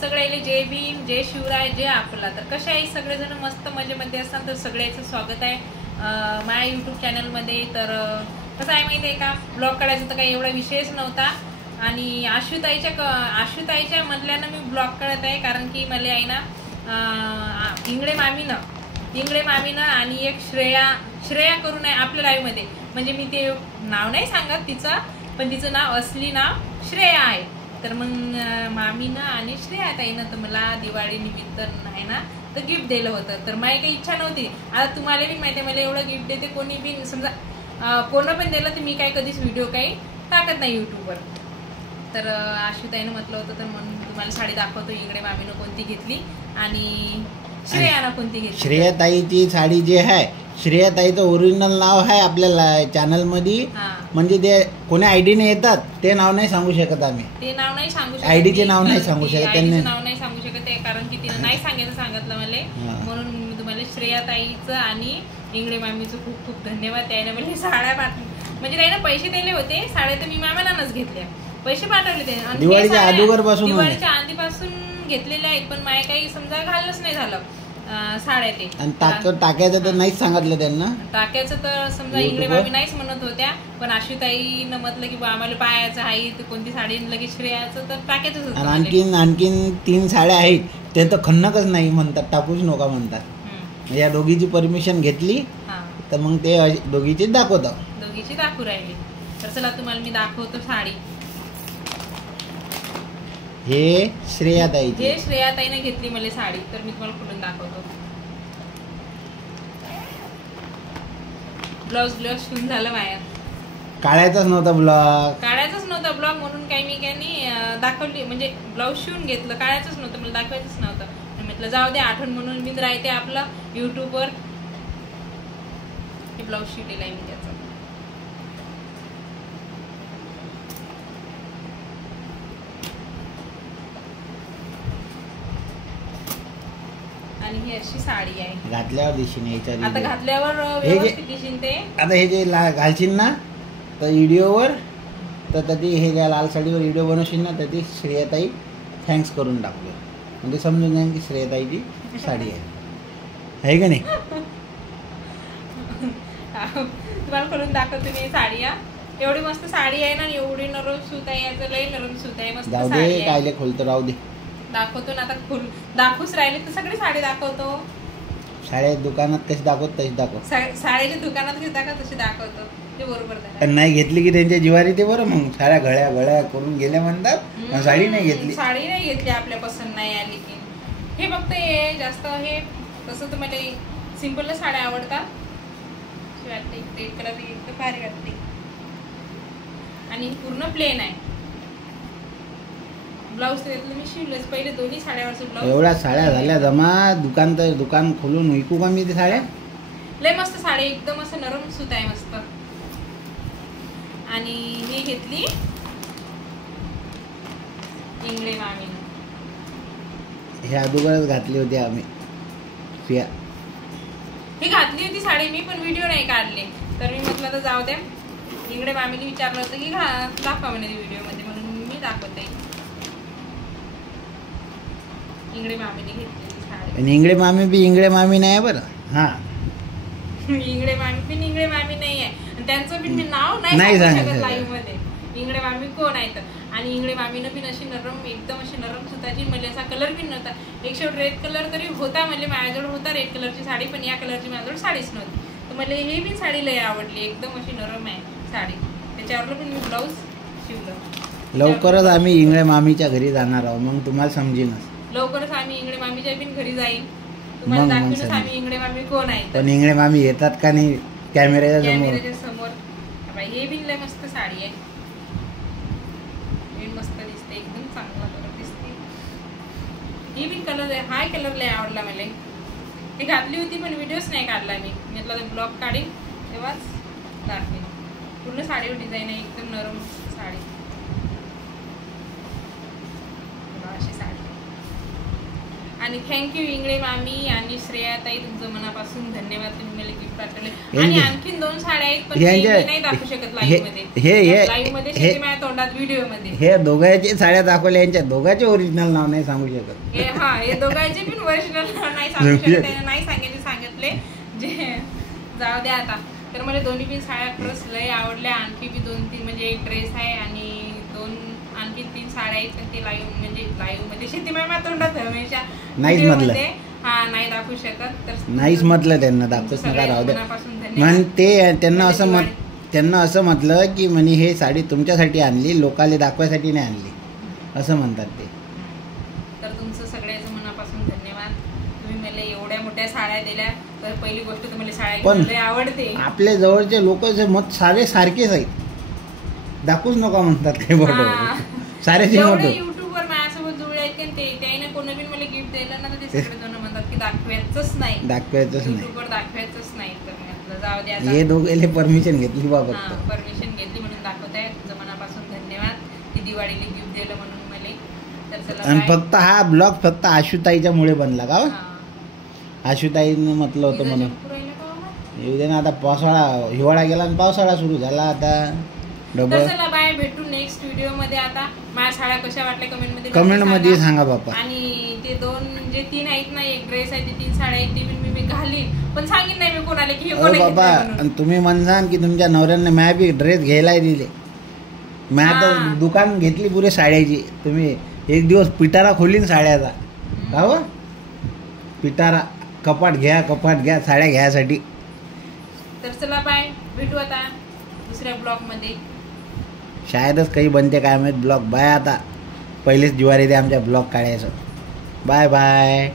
सगळ्याला जय भीम, जय शिवराय, जय आपला. तर कसे आहे सगळेजण? मस्त मजेमध्ये असतात. तर सगळ्याचं स्वागत आहे माझ्या यूट्यूब चॅनलमध्ये. तर कसं आहे माहिती आहे का, ब्लॉग काढायचा तर काही एवढा विषयच नव्हता. आणि आशुताईच्या म्हटल्यानं मी ब्लॉग काढत आहे, कारण की मला आहे ना इंगळे मामीनं आणि एक श्रेया करून आहे आपल्या लाईव्ह मध्ये. म्हणजे मी ते नाव नाही सांगत तिचं, पण तिचं नाव असली नाव श्रेया आहे. तर मग मामीनं आणि श्रेया ताईनं तर मला दिवाळी निमित्त आहे ना तर गिफ्ट दिलं होतं. तर माझी काही इच्छा नव्हती. आता तुम्हाला बी माहिती आहे मला एवढं गिफ्ट देते कोणी बी, समजा कोणं पण दिलं तर मी काही कधीच व्हिडिओ काही टाकत नाही यूट्यूबवर. तर आशुताईनं म्हटलं होतं तर म्हणून तुम्हाला साडी दाखवतो. इंगळे मामीनं कोणती घेतली आणि श्रेयानं कोणती घेतली. श्रेयाताईची साडी जी आहे, श्रेयाताईचं ओरिजिनल नाव आहे आपल्या चॅनल मध्ये. म्हणजे ते कोणी आयडीने येतात ते नाव नाही सांगू शकत आम्ही. ते नाव नाही सांगू शकत, आयडीचे नाव नाही सांगू शकत, त्यांनी नाव नाही सांगू शकत आहे, कारण की तिने नाही सांगितलं मला. म्हणून मी तुम्हाला श्रेयाताईचं आणि इंगळे मामीचं खूप खूप धन्यवाद. त्याने मला साड्या म्हणजे त्याने पैसे दिले होते. साड्या तर मी मामालाच घेतल्या, पैसे पाठवले ते दिवाळीच्या आधीपासून घेतलेल्या आहेत. पण माय काही समजा घालच नाही झालं साड्या ते. आणि टाक्याचं तर नाहीच सांगितलं त्यांना. टाक्याचं तर समजा इंगळे मामी नाहीच म्हणत होत्या, पण आशुताईनं म्हटलं की आम्हाला पायाचं आहे तर कोणती साडी, लगेच श्रेयाचं तर टाक्याचंच होतं. आणखीन 3 साड्या आहेत, ते तर खन्नकच नाही म्हणतात, टाकूच नका म्हणतात. या दोघीची परमिशन घेतली तर मग ते दोघीची दाखवू राहिली. तर चला तुम्हाला मी दाखवतो साडी. हे श्रेयाताईने घेतली मला साडी, तर मी तुम्हाला खोलून दाखवतो. ब्लाउज शिवून झालं बाहेर. काढायचाच नव्हता ब्लॉग म्हणून काही मी काही दाखवली, म्हणजे ब्लाउज शिवून घेतलं. काढायचंच नव्हतं, मला दाखवायचंच नव्हतं. म्हटलं जाऊ दे, आठवण म्हणून मी राहते आपलं युट्यूबवर. हे ब्लाउज शिवलेलं आहे मी त्याचं. आणि ही अशी साडी आहे. घातल्यावर दिशीन, आता घातल्यावर व्यवस्थित दिशीन ते. आता हे जे घालशील ना तर व्हिडिओवर, तर ती हे ज्या लाल साडीवर व्हिडिओ बनवशील ना तर ती श्रेयाताई थँक्स करून टाकलो, म्हणजे समजून जाईन की श्रेयाताईची साडी आहे का नाही. तुम्हाला खोलून दाखवते मी साडी. एवढी मस्त साडी आहे ना, एवढी नरम सूत आहे, याचं लई नरम सूत आहे, मस्त साडी आहे. कायले खोलतो, राहू दे, दाखवतो ना. आता दाखवूच राहिले तर सगळी साडी दाखवतो. साड्या दुकानात कशी दाखवत तशी दाखव. साड्याच्या दुकानात कशी तशी दाखवतो, ते बरोबर. नाही घेतली की त्यांच्या जिवारी ते बरं, मग साड्या गळ्या करून गेल्या म्हणतात. साडी नाही घेतली आपल्या पसंत नाही आली की. हे फक्त हे जास्त हे तसं तर मला सिंपल साड्या आवडतात. रेड कलर एकदम भारी वाटते आणि पूर्ण प्लेन आहे. ब्लाऊज त्यातलं मी शिवलंच पहिले, दोन्ही साड्यावरचं ब्लाऊज. एवढ्या साड्या झाल्या जमा, दुकान खोलून विकू का मी ते साड्या. लय मस्त साडी, एकदम असं नरम सूत आहे मस्त. आणि ही घेतली इंगळे मामीनं. हे अगोदरच घातली होती आम्ही. ही घातली होती साडी मी, पण व्हिडिओ नाही काढले. तर मी म्हटलं तर जाऊ द्या. इंगळे मामीने विचारलं होतं की दाखवा म्हणे व्हिडिओ मध्ये, म्हणून मी दाखवते. इंगळे मामीने घेतलेली साडी. आणि इंगळे मामी बी इंगळे मामी नाही आहे बरं. इंगळे मामी नाही आहे, त्यांचं बी नाव नाही सांगू शकत लाईव्ह मध्ये. इंगळे मामी कोण आहेत. आणि इंगळे मामीनं बी अशी नरम, एकदम अशी नरम सुताची. म्हणजे असा कलर बी नव्हता. एक शेवट रेड कलर तरी होता, म्हणजे माझ्याजवळ होता रेड कलरची साडी, पण या कलरची माझ्याजवळ साडीच नव्हती. तर मला हे बी साडी लय आवडली, एकदम अशी नरम आहे साडी. त्याच्यावरलं पण मी ब्लाऊज शिवलं. लवकरच आम्ही इंगळे मामीच्या घरी जाणार आहोत, मग तुम्हाला समजेनच. लवकरच आम्ही इंगळे मामीच्या बिन घरी जाईल, तुम्हाला दाखवूनच आम्ही इंगळे मामी कोण आहे. पण इंगळे मामी येतात का नाही कॅमेऱ्याच्या समोर. हे बिन लय मस्त साडी आहे, मस्त दिसते, एकदम चांगला कलर दिसते. ही बिन कलर हाय कलर लय आवडला मला. ती घातली होती पण व्हिडिओच नाही काढला मी. म्हटलं ब्लॉग काढीन तेव्हाच दाखवेन. पूर्ण साडीवर डिझाईन आहे, एकदम नरम साडी. अशी साडी. आणि थँक्यू इंगळे मामी आणि श्रेयाताई, तुमचं मनापासून धन्यवाद. तुम्ही मला गिफ्ट पाठवले. आणि आणखीन 2 साड्या आहेत पण मी नाही दाखवू शकत लाईव्ह मध्ये. लाईव्ह मध्ये शेती माझ्या तोंडात व्हिडिओ मध्ये. हे दोघांची साड्या दाखवल्या, यांच्या दोघांचे ओरिजिनल नाव नाही सांगू शकत. हे दोघांचे पण ओरिजिनल नाही सांगू शकत, नाही सांगितले जे जाऊ द्या आता. तर मला दोन्ही पण साड्या खरंच लय आवडल्या. आणखी बी 2-3 म्हणजे एक ड्रेस आहे आणि आणखी 3 साड्या आहेत पण ते लाईव्ह मध्ये शेती माझ्या तोंडात हमेशा नाहीच म्हटलं. हा नाही दाखवू शकत. तर नाहीच म्हटलं त्यांना, दाखवूच नका, राहू द्या. म्हण ते त्यांना असं म्हटलं की म्हणे हे साडी तुमच्यासाठी आणली, लोकाले दाखवायसाठी नाही आणली असं म्हणतात ते. तर तुमचं सगळ्याचं मनापासून धन्यवाद. तुम्ही मला एवढ्या मोठ्या साड्या दिल्या. तर पहिली गोष्ट तुम्हाला साड्या आवडते. आपल्या जवळचे लोक मत सारे सारखेच आहेत, दाखवूच नका म्हणतात काही. बरोबर सारेच युट्यूबवर माझ्यासोबत जुळले आहेत ते त्याने कोणी पण मला गिफ्ट दिलं ना तर ते सगळे जण म्हणतात की दाखवायचंच नाही. युट्यूबवर दाखवायचंच नाही. तर म्हटलं जाऊ द्या. हे दोघेले परमिशन घेतली बाबा, परमिशन घेतली म्हणून दाखवताय. तुमचं मनापासून धन्यवाद की दिवाळीला गिफ्ट दिलं म्हणून मला. तर चला. आणि फक्त हा ब्लॉग फक्त आशुताईच्या मुळे बनला का? आशुताईनं म्हटलं होतं म्हणून. येऊ दे ना, आता पावसाळा, हिवाळा गेला आणि पावसाळा सुरू झाला आता डबल. चला बाय, भेटू नेक्स्ट व्हिडिओ मध्ये. आता माझ्या साड्या कशा वाटल्या कमेंट मध्ये सांगा बापा. आणि ते 3 आहेत ना, एक ड्रेस आहे, 3 साड्या आहेत, ती पण मी घालीन पण सांगिन नाही मी कोणाला की बाबा. आणि तुम्ही म्हणसान की तुमच्या नवऱ्याने मॅ बी ड्रेस घ्यायला दिले. मॅ तर दुकान घेतली पुरे साड्याची. तुम्ही एक दिवस पिटारा खोलीन साड्याचा का हो? पिटारा कपाट घ्या साड्या घ्यायसाठी. तर चला बाय, भेटू आता दुसऱ्या ब्लॉग मध्ये. शायदच काही बनते काय माहित ब्लॉग. बाय. आता पहिलेच जीवार येते आमच्या ब्लॉग काढायचं. Bye bye.